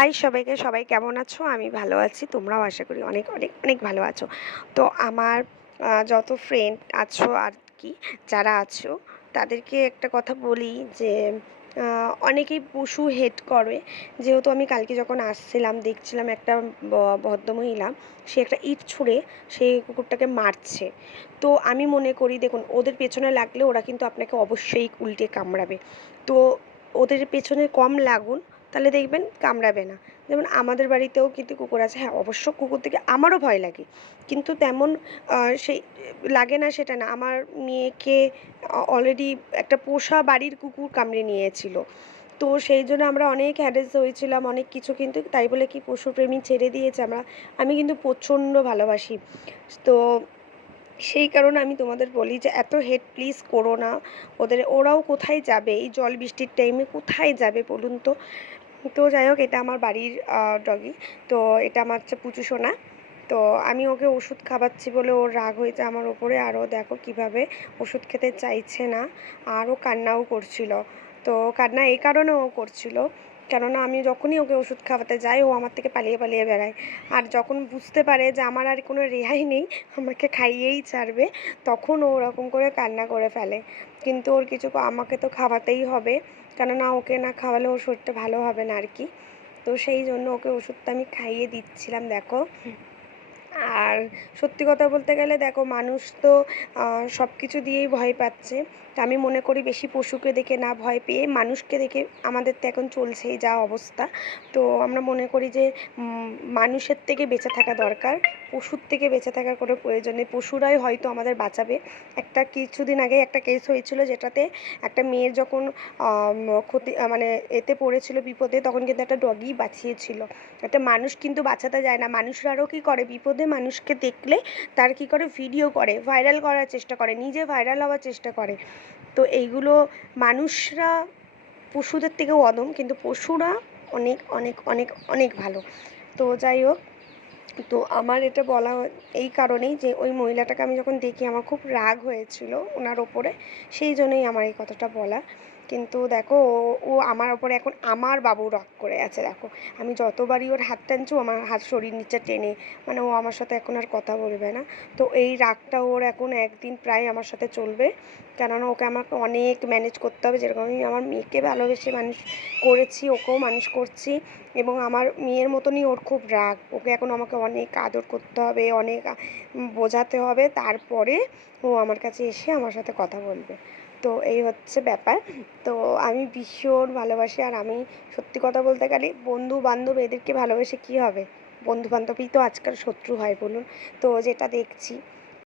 High সবাইকে, সবাই কেমন আছো? আমি ভালো আছি। তোমরাও আশা করি অনেক অনেক অনেক ভালো আছো। তো আমার যত ফ্রেন্ড আছো আর কি, যারা আছো তাদেরকে একটা কথা বলি যে অনেকেই পশু হেট করে। যেহেতু আমি কালকে যখন আসছিলাম দেখছিলাম একটা ভদ্রমহিলা, সে একটা ইট ছুঁড়ে সেই কুকুরটাকে মারছে। তো আমি মনে করি, দেখুন, ওদের পেছনে লাগলে ওরা কিন্তু আপনাকে অবশ্যই উল্টে কামড়াবে। তো ওদের পেছনে কম লাগুন, তাহলে দেখবেন কামড়াবে না। যেমন আমাদের বাড়িতেও কিন্তু কুকুর আছে। হ্যাঁ, অবশ্য কুকুর থেকে আমারও ভয় লাগে, কিন্তু তেমন সেই লাগে না সেটা না। আমার মেয়েকে অলরেডি একটা পোষা বাড়ির কুকুর কামড়ে নিয়েছিল। তো সেই জন্য আমরা অনেক হ্যারেস হয়েছিলাম, অনেক কিছু, কিন্তু তাই বলে কি পশুপ্রেমী ছেড়ে দিয়েছে? আমি কিন্তু প্রচণ্ড ভালোবাসি। তো সেই কারণে আমি তোমাদের বলি যে এত হেট প্লিজ করো না। ওরাও কোথায় যাবে এই জল বৃষ্টির টাইমে? কোথায় যাবে বলুন তো? তো যাই হোক, এটা আমার বাড়ির ডগি। তো এটা আমার হচ্ছে পুচু সোনা। তো আমি ওকে ওষুধ খাওয়াচ্ছি বলে ওর রাগ হয়েছে আমার ওপরে। আরও দেখো কিভাবে ওষুধ খেতে চাইছে না, আরও কান্নাও করছিল। তো কান্না এই কারণে ও করছিল, কেননা আমি যখনই ওকে ওষুধ খাওয়াতে যাই ও আমার থেকে পালিয়ে পালিয়ে বেড়ায়। আর যখন বুঝতে পারে যে আমার আর কোনো রেহাই নেই, আমাকে খাইয়েই ছাড়বে, তখন ও ওরকম করে কান্না করে ফেলে। কিন্তু ওর কিছু আমাকে তো খাওয়াতেই হবে, কেননা ওকে না খাওয়ালে ওর শরীরটা ভালো হবে না আর কি। তো সেই জন্য ওকে ওষুধটা আমি খাইয়ে দিচ্ছিলাম, দেখো। আর সত্যি কথা বলতে গেলে দেখো, মানুষ তো সব কিছু দিয়েই ভয় পাচ্ছে। তা আমি মনে করি বেশি পশুকে দেখে না ভয় পেয়ে মানুষকে দেখে আমাদের তো এখন চলছেই যা অবস্থা। তো আমরা মনে করি যে মানুষের থেকে বেঁচে থাকা দরকার, পশুর থেকে বেঁচে থাকার কোনো প্রয়োজন নেই। পশুরাই হয়তো আমাদের বাঁচাবে। একটা কিছুদিন আগে একটা কেস হয়েছিল, যেটাতে একটা মেয়ের যখন ক্ষতি মানে এতে পড়েছিল বিপদে, তখন কিন্তু একটা ডগি বাঁচিয়েছিল। একটা মানুষ কিন্তু বাঁচাতে যায় না। মানুষরাও কী করে, বিপদে মানুষকে দেখলে তার কী করে, ভিডিও করে, ভাইরাল করার চেষ্টা করে, নিজে ভাইরাল হওয়ার চেষ্টা করে। তো এইগুলো, মানুষরা পশুদের থেকেও অদম, কিন্তু পশুরা অনেক অনেক অনেক অনেক ভালো। তো যাই হোক, তো আমার এটা বলা এই কারণেই যে ওই মহিলাটাকে আমি যখন দেখি আমার খুব রাগ হয়েছিল ওনার ওপরে, সেই জন্যই আমার এই কথাটা বলা। কিন্তু দেখো, ও আমার ওপরে এখন আমার বাবু রাগ করে আছে, দেখো। আমি যতবারই ওর হাত টানছি আমার হাত শরীর নিচে টেনে, মানে ও আমার সাথে এখন আর কথা বলবে না। তো এই রাগটা ওর এখন একদিন প্রায় আমার সাথে চলবে, কেননা ওকে আমাকে অনেক ম্যানেজ করতে হবে। যেরকম আমি আমার মেয়েকে ভালোবেসে মানুষ করেছি, ওকেও মানুষ করছি, এবং আমার মেয়ের মতনই ওর খুব রাগ। ওকে এখন আমাকে অনেক আদর করতে হবে, অনেক বোঝাতে হবে, তারপরে ও আমার কাছে এসে আমার সাথে কথা বলবে। তো এই হচ্ছে ব্যাপার। তো আমি ভীষণ ভালোবাসি। আর আমি সত্যি কথা বলতে গেলে বন্ধু বান্ধব এদেরকে ভালোবেসে কী হবে? বন্ধু বান্ধবই তো আজকাল শত্রু হয়, বলুন। তো যেটা দেখছি